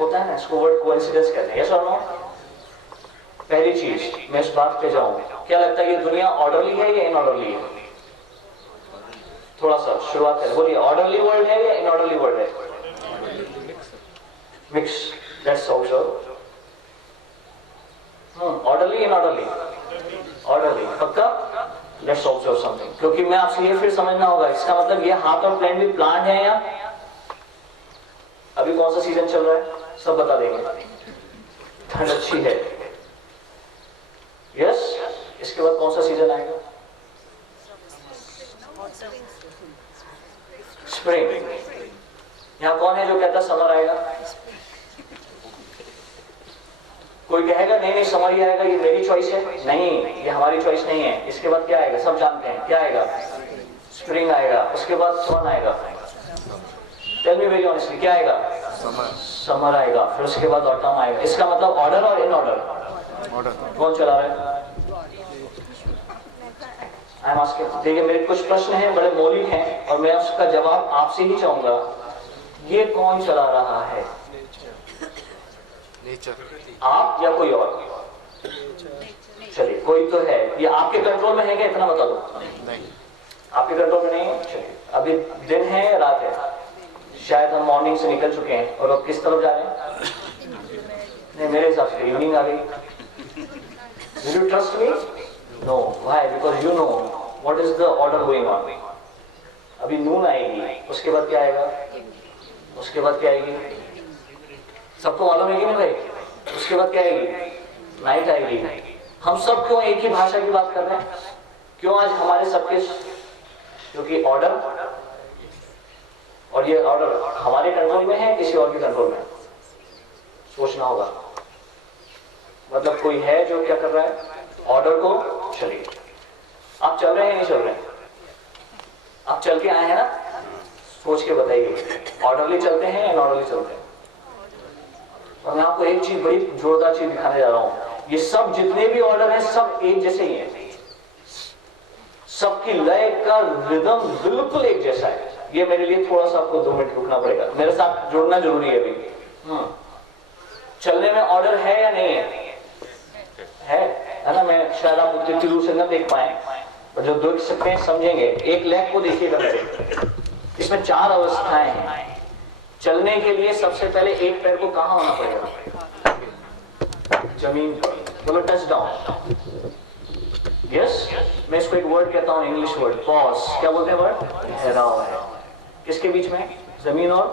होता है ना, इसको वर्ड कोइंसिडेंस कहते हैं। यस और नो? पहली चीज मैं इस बात पे जाऊं, क्या लगता है ये दुनिया ऑर्डरली है या इनऑर्डरली है? थोड़ा सा शुरुआत करें, बोलिए ऑर्डरली वर्ल्ड है या इनऑर्डरली वर्ल्ड है? Mix, that's also orderly inorderly, orderly पक्का। लेट्स ऑब्जर्व समथिंग, क्योंकि मैं आपसे ये फिर समझना होगा, इसका मतलब ये हाथ और प्लान भी प्लान है या अभी कौन सा सीजन चल रहा है सब बता देंगे। ठंड अच्छी है, यस। इसके बाद कौन सा सीजन आएगा? स्प्रिंग। यहां कौन है जो कहता समर आएगा? कोई कहेगा नहीं नहीं समर ही आएगा, ये मेरी चॉइस है। नहीं, ये हमारी चॉइस नहीं है। इसके बाद क्या आएगा? सब जानते हैं क्या आएगा? स्प्रिंग आएगा। उसके बाद कौन आएगा? टेल मी वेरी ऑनेस्टली, क्या आएगा? समर आएगा। फिर उसके बाद ऑटम आएगा। इसका मतलब ऑर्डर और इन ऑर्डर कौन चला रहा है? I am asking. देखिए मेरे कुछ प्रश्न हैं, बड़े मौलिक हैं और मैं उसका जवाब आपसे ही चाहूंगा। ये कौन चला रहा है? आप या कोई और? चलिए कोई तो है। ये आपके कंट्रोल में है क्या? इतना बता दो। नहीं, आपके कंट्रोल में नहीं है। चलिए अभी दिन है या रात है? शायद हम मॉर्निंग से निकल चुके हैं और अब किस तरफ जा रहे हैं? नहीं, मेरे हिसाब से इवनिंग आ गई। Will you trust me? No. Why? Because you know what is the order going on. अभी नून आएगी, उसके बाद क्या आएगा? उसके बाद क्या आएगी? सबको मालूम है कि नहीं भाई? उसके बाद क्या आएगी? नाइट आएगी। हम सब क्यों एक ही भाषा की बात कर रहे हैं? क्यों आज हमारे सबके? क्योंकि ऑर्डर, और ये ऑर्डर हमारे कंट्रोल में है किसी और के कंट्रोल में? सोचना होगा। मतलब कोई है जो क्या कर रहा है? ऑर्डर को। चलिए आप चल रहे हैं नहीं चल रहे हैं? आप चल के आए हैं ना? सोच के बताइए, ऑर्डरली चलते हैं या नॉर्मली चलते हैं? और मैं आपको एक चीज, बड़ी जोरदार चीज दिखाने जा रहा हूं। ये सब जितने भी ऑर्डर हैं सब एक जैसे ही हैं। सबकी लय का रिदम बिल्कुल एक जैसा है। ये मेरे लिए थोड़ा सा आपको 2 मिनट रुकना पड़ेगा, मेरे साथ जुड़ना जरूरी है अभी। चलने में ऑर्डर है या नहीं है? है ना? मैं शायद आप उतनी दूर से न देख पाए, पर जो देख सकते हैं समझेंगे। एक लेग को देखिएगा मेरे, इसमें 4 अवस्थाएं हैं। चलने के लिए सबसे पहले एक पैर को कहां होना पड़ेगा? जमीन पर। बोलो टच डाउन। यस, मैं इसको एक वर्ड कहता हूं, इंग्लिश वर्ड, पॉज। क्या बोलते हैं वर्ड? ठहराव है। किसके बीच में? जमीन और।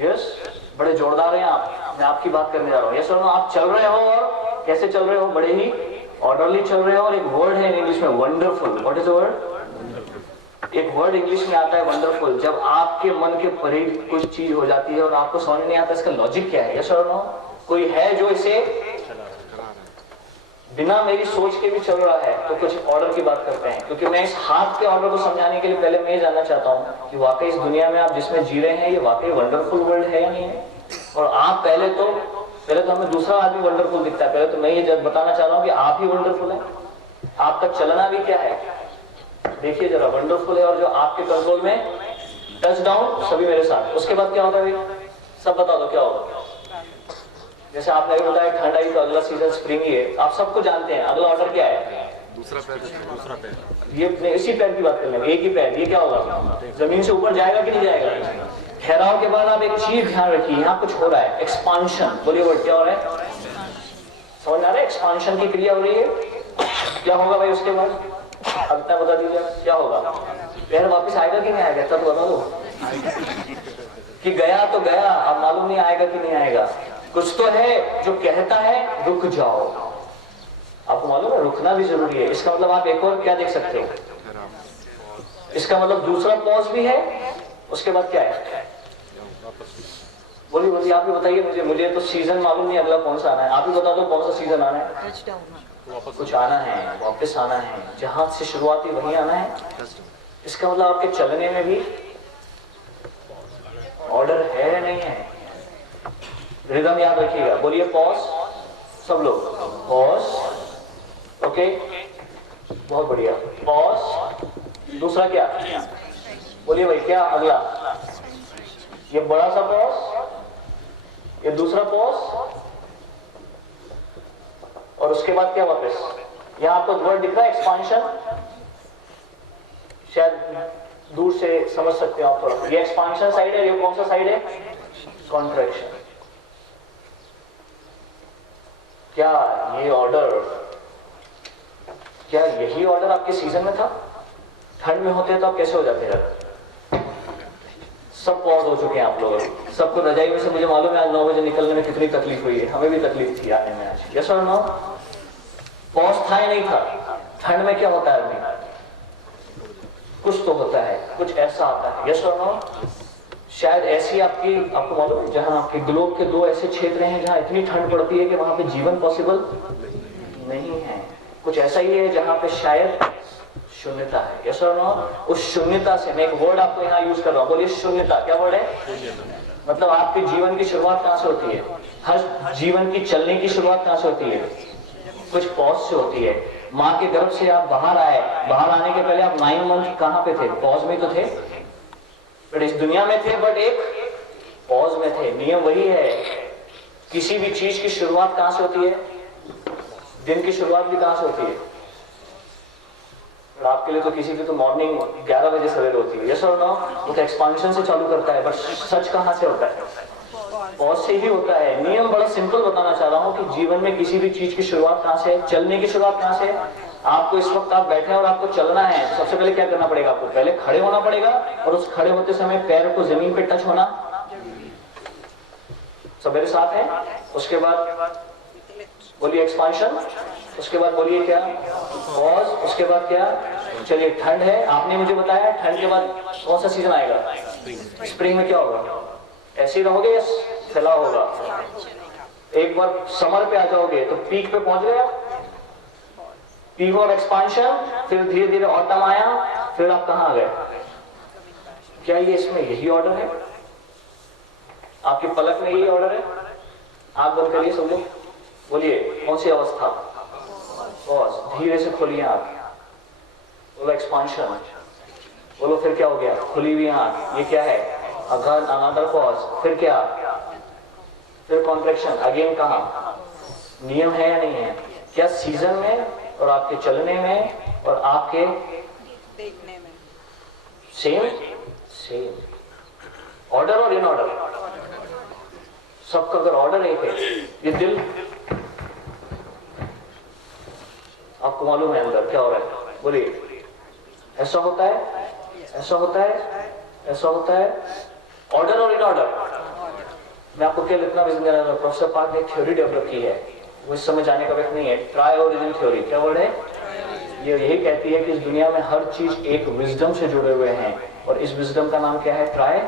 यस, बड़े जोरदार हैं आप। मैं आपकी बात करने जा रहा हूं। यस और नो? आप चल रहे हो और कैसे चल रहे हो? बड़े ही ऑर्डरली चल रहे हो। और एक वर्ड है इंग्लिश में, wonderful. What is the word? एक वर्ड इंग्लिश में आता है वंडरफुल। जब आपके मन के परे कुछ चीज हो जाती है और आपको समझ नहीं आता इसका लॉजिक क्या है। यस और नो? कोई है जो इसे बिना मेरी सोच के भी चल रहा है, तो कुछ ऑर्डर की बात करते हैं। क्योंकि मैं इस हाथ के ऑर्डर को समझाने के लिए पहले मैं ये जानना चाहता हूं कि वाकई इस दुनिया में आप जिसमें जी रहे हैं ये वाकई वंडरफुल वर्ल्ड है या नहीं है। और आप पहले तो हमें दूसरा आदमी वंडरफुल दिखता है। पहले तो मैं ये जब बताना चाह रहा हूँ कि आप ही वंडरफुल है। आपका चलना भी क्या है देखिए जरा, वंडरफुल है। और जो आपके कंट्रोल में, टच डाउन। सभी मेरे साथ। उसके बाद क्या होगा? सब बता दो क्या होगा? जैसे आपने भी बताया ठंड आई तो अगला सीजन स्प्रिंग ही है। आप सबको जानते हैं। अगला ऑर्डर क्या है? दूसरा पैर। ये इसी पैर की बात कर लेंगे, एक ही पैर। ये क्या होगा? जमीन से ऊपर जाएगा कि नहीं जाएगा? ठहराव के बाद आप एक चीज ध्यान रखिए, यहाँ कुछ हो रहा है, एक्सपांशन। बोलिए वर्ड क्या हो रहा है? समझ आ रहा है? एक्सपांशन की क्रिया हो रही है। क्या होगा भाई उसके बाद? अब इतना बता दीजिए क्या होगा? पैर वापस आएगा कि नहीं आएगा? तब तो बता दो कि गया तो गया, अब मालूम नहीं आएगा कि नहीं आएगा। कुछ तो है जो कहता है रुक जाओ। आपको मालूम है रुकना भी जरूरी है। इसका मतलब आप एक और क्या देख सकते हो? इसका मतलब दूसरा पॉज भी है। उसके बाद क्या है? बोलिए बोलिए, आप ही बताइए मुझे तो सीजन मालूम नहीं अगला कौन सा आना है। आप ही बता दो कौन सा सीजन आना है? कुछ आना है, वापस आना है। जहां से शुरुआत हुई वहीं आना है। इसका मतलब आपके चलने में भी ऑर्डर है या नहीं है? रिदम याद रखिएगा। बोलिए पॉज, सब लोग पॉज। ओके, बहुत बढ़िया। पॉज। दूसरा क्या? बोलिए भाई क्या अगला? ये बड़ा सा पॉज, फिर दूसरा पॉज, और उसके बाद क्या वापस। यहां आपको वर्ड दिख रहा है एक्सपांशन, शायद दूर से समझ सकते हो आप थोड़ा। ये एक्सपांशन साइड है, ये कौन सा साइड है, कॉन्ट्रैक्शन। क्या ये ऑर्डर, क्या यही ऑर्डर आपके सीजन में था? ठंड में होते तो आप कैसे हो जाते हैं? सब पॉज हो चुके हैं आप लोग, सबको रजाई में से मुझे मालूम है आज 9 बजे निकलने में कितनी तकलीफ हुई है, हमें भी तकलीफ थी आने में आज। यस और नो? पॉज था या नहीं था? ठंड में क्या होता है आदमी, कुछ तो होता है, कुछ ऐसा आता है। यस और नो? शायद ऐसी आपको मालूम है जहां आपके ग्लोब के 2 ऐसे क्षेत्र हैं जहां इतनी ठंड पड़ती है कि वहां पे जीवन पॉसिबल नहीं है। कुछ ऐसा ही है जहां पे शायद शून्यता है। यस और नो? उस शून्यता से, मैं एक वर्ड आपको यहाँ यूज कर रहा हूँ, बोलिए शून्यता। क्या वर्ड है? मतलब आपके जीवन की शुरुआत कहां से होती है? हर जीवन की चलने की शुरुआत कहां से होती है? कुछ पॉज से होती है। माँ के गर्भ से आप बाहर आए, बाहर आने के पहले आप 9 मंथ कहां पे थे? पॉज में तो थे, बट इस दुनिया में थे, बट एक पॉज में थे। नियम वही है, किसी भी चीज की शुरुआत कहां से होती है? दिन की शुरुआत भी कहां से होती है? आपके लिए तो किसी की तो मॉर्निंग 11 बजे सवेरे होती है। यस और नो? वो तो एक्सपांशन से चालू करता है, बट सच कहां से होता है? पॉज से ही होता है। नियम बड़ा सिंपल बताना चाह रहा हूं कि जीवन में किसी भी चीज की शुरुआत कहां से, चलने की शुरुआत कहां से? आपको इस वक्त आप बैठे हैं और आपको चलना है, तो सबसे पहले क्या करना पड़ेगा? आपको पहले खड़े होना पड़ेगा, और उस खड़े होते समय पैर को जमीन पे टच होना। सब मेरे साथ है? उसके बाद बोलिए एक्सपांशन, उसके बाद बोलिए क्या, पॉज, उसके बाद क्या? चलिए ठंड है, आपने मुझे बताया ठंड के बाद कौन सा सीजन आएगा? स्प्रिंग में क्या होगा? ऐसे ही रहोगे या फैला होगा? एक बार समर पे आ जाओगे तो पीक पे पहुंच गया, पीक ऑफ एक्सपांशन, फिर धीरे धीरे ऑटम आया, फिर आप कहां आ गए? क्या ये इसमें यही ऑर्डर है? आपकी पलक में यही ऑर्डर है? आंख बंद करिए सब लोग, बोलिए कौन सी अवस्था? पॉज, धीरे से खोलिए आंख, बोलो एक्सपांशन, बोलो फिर क्या हो गया? खुली हुई आंख, ये क्या है? अनदर पॉज, फिर क्या? फिर कॉन्ट्रैक्शन, अगेन कहां? नियम है या नहीं है? क्या सीजन में और आपके चलने में और आपके देखने में सेम ऑर्डर और इन ऑर्डर? सबका अगर ऑर्डर एक है, ये दिल, आपको मालूम है अंदर क्या हो रहा है? बोलिए ऐसा होता है, ऐसा होता है, ऐसा होता है, ऑर्डर और इन ऑर्डर। मैं आपको क्या इतना विजन देना, प्रोफेसर पार्क ने थ्योरी डेवलप की है, वो इस समय जाने का वक्त नहीं है। ट्राई ओरिजिन थ्योरी, क्या वर्ड है? ये यही कहती है कि इस दुनिया में हर चीज एक विजडम से जुड़े हुए हैं, और इस विजडम का नाम क्या है? ट्राई।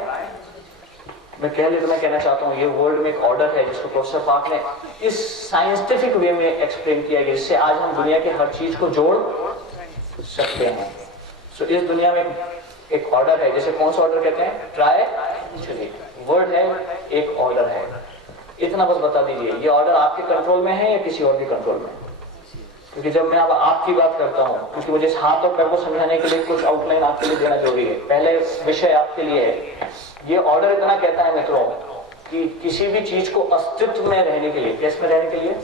मैं कहना चाहता हूँ ये वर्ल्ड में एक ऑर्डर है जिसको प्रोफेसर पार्क ने इस साइंटिफिक वे में एक्सप्लेन किया गया, जिससे आज हम दुनिया के हर चीज को जोड़ सकते हैं। सो इस दुनिया में एक ऑर्डर है, जैसे कौन सा ऑर्डर कहते हैं? ट्राई। चलिए वर्ड है, एक ऑर्डर है, इतना बस बता दीजिए। ये ऑर्डर आपके कंट्रोल में है या किसी और के कंट्रोल में? क्योंकि जब मैं अब आपकी बात करता हूँ, क्योंकि मुझे हाथ और पैर को समझाने के लिए कुछ आउटलाइन आपके लिए देना जरूरी है। पहले विषय आपके लिए है, ये ऑर्डर इतना कहता है मित्रों कि किसी भी चीज को अस्तित्व में रहने के लिए, किस में रहने के लिए?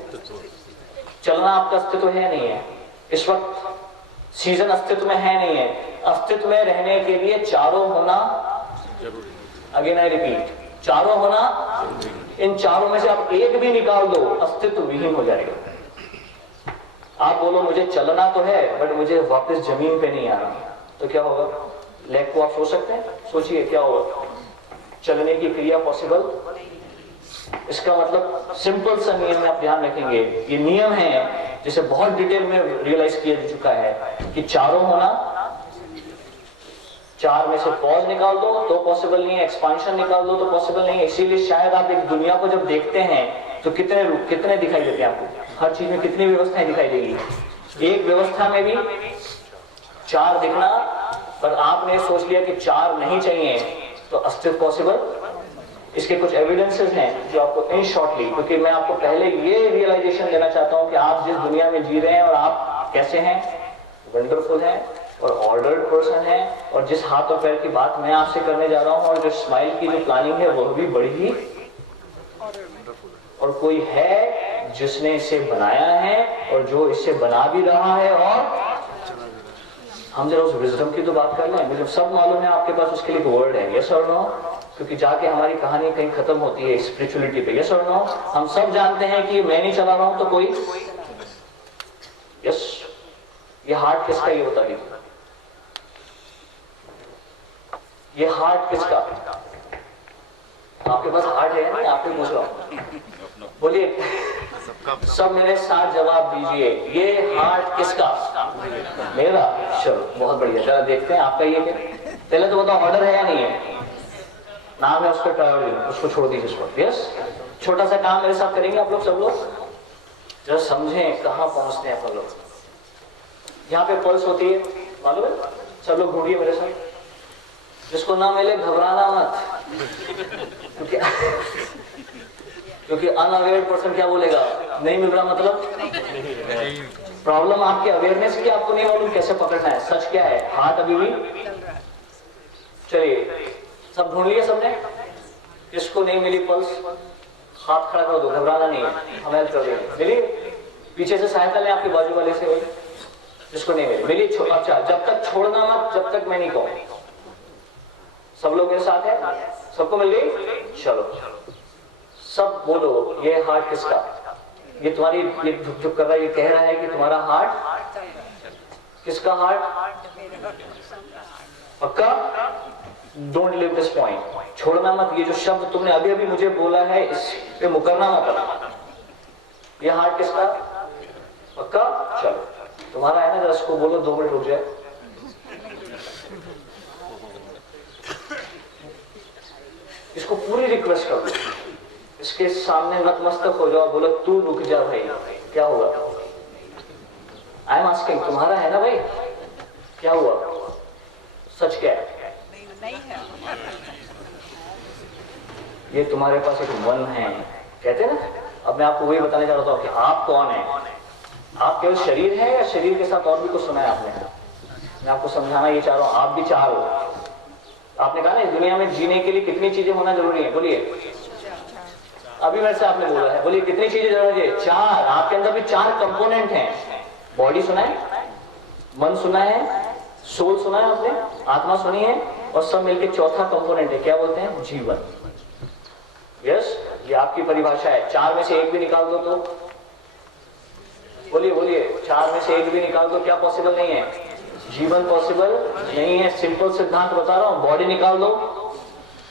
चलना आपका अस्तित्व है नहीं है? इस वक्त सीजन अस्तित्व में है नहीं है? अस्तित्व में रहने के लिए चारों होना जरूरी। अगेन आई रिपीट, चारों होना, इन चारों में से आप एक भी निकाल दो, अस्तित्व विहीन हो जाएगा। आप बोलो मुझे चलना तो है बट मुझे वापस जमीन पे नहीं आना, तो क्या होगा? लेग को आप सोच सकते हैं? सोचिए क्या होगा? चलने की क्रिया पॉसिबल। इसका मतलब सिंपल सा नियम में आप ध्यान रखेंगे, ये नियम है जिसे बहुत डिटेल में रियलाइज किया जा चुका है कि चारों होना, चार में से पॉज निकाल दो तो पॉसिबल नहीं है, एक्सपांशन निकाल दो तो पॉसिबल नहीं है। इसीलिए शायद आप एक दुनिया को जब देखते हैं तो कितने दिखाई देते हैं आपको? हर चीज में कितनी व्यवस्थाएं दिखाई देगी? एक व्यवस्था में भी चार दिखना, पर आपने सोच लिया कि चार नहीं चाहिए, तो अस्तित्व पॉसिबल। इसके कुछ एविडेंसेस हैं जो आपको इन शॉर्टली, क्योंकि मैं आपको पहले ये रियलाइजेशन देना चाहता हूं कि आप जिस दुनिया में जी रहे हैं और आप कैसे हैं, वंडरफुल हैं और ऑर्डर्ड पर्सन है, और जिस हाथ और पैर की बात मैं आपसे करने जा रहा हूं और जो स्माइल की जो प्लानिंग है वो भी बड़ी ही ऑर्डर में। और कोई है जिसने इसे बनाया है और जो इसे बना भी रहा है। और हम जरा उस विजडम की तो बात कर लें। मुझे सब मालूम है आपके पास उसके लिए एक वर्ड है, यस और नो, क्योंकि जाके हमारी कहानी कहीं खत्म होती है स्पिरिचुअलिटी पे, यस और नो। हम सब जानते हैं कि मैं नहीं चला रहा हूं तो कोई, यस। ये हार्ट किसका, ये बता दीजिए, ये हार्ट किसका? आपके पास हार्ट है नहीं, आपको पूछ रहा हूं, बोलिए सब मेरे साथ जवाब दीजिए, ये हार्ट किसका? मेरा। चलो बहुत बढ़िया, जरा देखते हैं आपका ये क्या। पहले तो बताओ ऑर्डर है या नहीं है? नाम है उसको प्रायोरिटी, उसको छोड़ दीजिए उसको, यस। छोटा सा काम मेरे साथ करेंगे आप लोग, सब लोग जरा समझें कहां पहुंचते हैं अपन लोग। यहाँ पे पल्स होती है मालूम है, सब लोग ढूंढिए मेरे साथ। जिसको ना मिले घबराना मत, क्योंकि अनअवेयर पर्सन क्या बोलेगा, नहीं मिल रहा मतलब प्रॉब्लम आपके अवेयरनेस की, आपको नहीं मालूम कैसे पकड़ना है। सच क्या है, हाथ अभी भी। चलिए सब ढूंढ लिए सबने, किसको नहीं मिली पल्स हाथ खड़ा कर दो, घबराना नहीं है, हम हेल्प कर देंगे। मिली? पीछे से सहायता लें आपके बाजू वाले से, जिसको नहीं मिली मिली। अच्छा जब तक छोड़ना मत, जब तक मैं नहीं कहूँ। सब लोग मेरे साथ है, सबको मिल गई? चलो सब बोलो, ये हार्ट किसका? ये तुम्हारी, ये धुक धुक कर रहा है, ये कह रहा है कि तुम्हारा हार्ट किसका? हार्ट पक्का? डोंट लिव दिस पॉइंट, छोड़ना मत। ये जो शब्द तुमने अभी अभी मुझे बोला है, इस पे मुकरना मत। ये हार्ट किसका? पक्का? चलो तुम्हारा है ना, जरा इसको बोलो 2 मिनट रुक जाए। इसको पूरी रिक्वेस्ट कर दो, इसके सामने नतमस्तक हो जाओ, बोलो तू रुक जा भाई। क्या होगा? आई एम आस्किंग, तुम्हारा है ना भाई, क्या हुआ? सच क्या है? नहीं है। ये तुम्हारे पास एक मन है, कहते हैं ना। अब मैं आपको वही बताने जा रहा था कि आप कौन है। आप केवल शरीर है या शरीर के साथ और भी कुछ सुना है आपने? मैं आपको समझाना ये चाह रहा हूं, आप भी 4 हो। आपने कहा ना इस दुनिया में जीने के लिए कितनी चीजें होना जरूरी है, बोलिए। अभी मेरे से आपने बोला है, बोलिए कितनी चीजें जरूरी है? 4। आपके अंदर भी 4 कंपोनेंट हैं। बॉडी सुना है, मन सुना है, सोल सुना है आपने, आत्मा सुनी है, और सब मिलकर चौथा कंपोनेंट है, क्या बोलते हैं? जीवन। यस, ये आपकी परिभाषा है। 4 में से एक भी निकाल दो तो बोलिए, बोलिए 4 में से एक भी निकाल दो, क्या पॉसिबल नहीं है? जीवन पॉसिबल नहीं है। सिंपल सिद्धांत बता रहा हूं, बॉडी निकाल दो,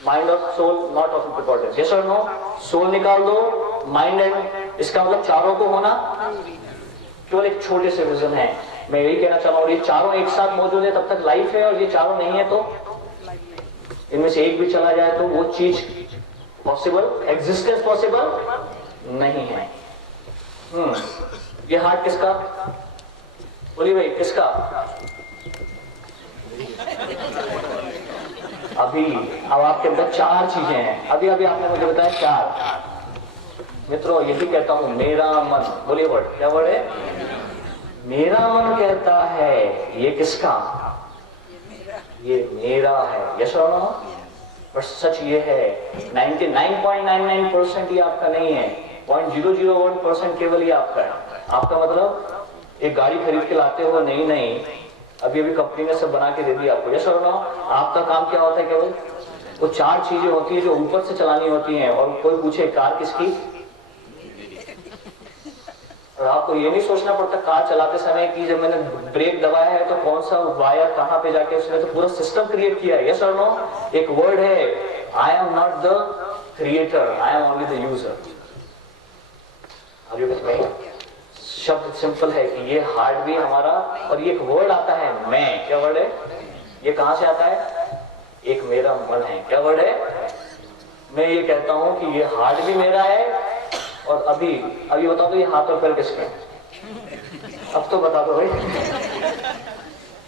माइंड और soul not of importance, yes और नो। सोल निकाल दो, माइंड एंड, इसका मतलब चारों को होना केवल एक छोटे से विजन है। मैं यही कहना चाह रहा हूं, ये चारों एक साथ मौजूद है तब तक लाइफ है, और ये चारों नहीं है तो इनमें से एक भी चला जाए तो वो चीज पॉसिबल, एग्जिस्टेंस पॉसिबल नहीं है। ये हार्ट किसका? बोलिए भाई किसका? अभी अब आपके अंदर 4 चीजें हैं, अभी अभी आपने मुझे बताया 4। मित्रों यही कहता हूं, मेरा मन, बोलिए वर्ड, क्या वर्ड है? मेरा मन कहता है, ये किसका? ये मेरा है, यस और नो। पर सच ये है 99.99% ये आपका नहीं है, 0.001% केवल ये आपका है। आपका मतलब एक गाड़ी खरीद के लाते हो, नहीं नहीं अभी अभी कंपनी ने सब बना के दे दी आपको, यस और नो। आपका काम क्या होता है? केवल वो 4 चीजें होती है जो ऊपर से चलानी होती हैं। और कोई पूछे कार किसकी, और आपको ये नहीं सोचना पड़ता कार चलाते समय कि जब मैंने ब्रेक दबाया है तो कौन सा वायर कहां पे जाके, उसने तो पूरा सिस्टम क्रिएट किया है, यस और नो। एक वर्ड है, I am not the creator, I am only the user. अभी कुछ शब्द सिंपल है कि ये हार्ट भी हमारा, और ये एक वर्ड आता है मैं, क्या वर्ड है? ये कहां से आता है? एक मेरा मन है, क्या वर्ड है? मैं ये कहता हूं कि ये हार्ट भी मेरा है, और अभी अभी बता दो ये हाथ और पैर किसके? अब तो बता दो भाई,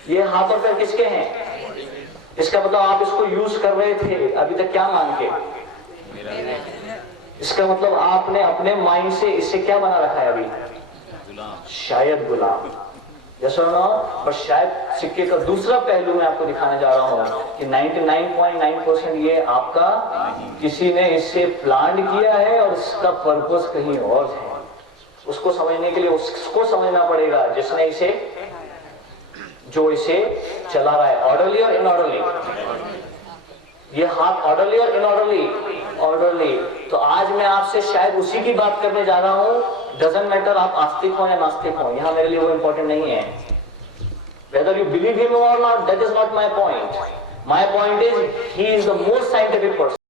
ये हाथ और पैर किसके हैं? इसका मतलब आप इसको यूज कर रहे थे अभी तक क्या मान के? इसका मतलब आपने अपने माइंड से इससे क्या बना रखा है अभी? शायद गुलाम, यस और नो। बट शायद सिक्के का दूसरा पहलू मैं आपको दिखाने जा रहा हूं कि 99.9% ये आपका किसी ने इसे प्लान किया है और इसका पर्पस कहीं और है। उसको समझने के लिए उसको समझना पड़ेगा जिसने इसे, जो इसे चला रहा है। ऑर्डरली और इनऑर्डरली, ये हाथ ऑर्डरली और इनऑर्डरली, ऑर्डरली। तो आज मैं आपसे शायद उसी की बात करने जा रहा हूं। डजंट मैटर आप आस्तिक हो या नास्तिक हो, यहां मेरे लिए वो इंपॉर्टेंट नहीं है। वेदर यू बिलीव हिम और not, that is not my point. My point is he is the most scientific person.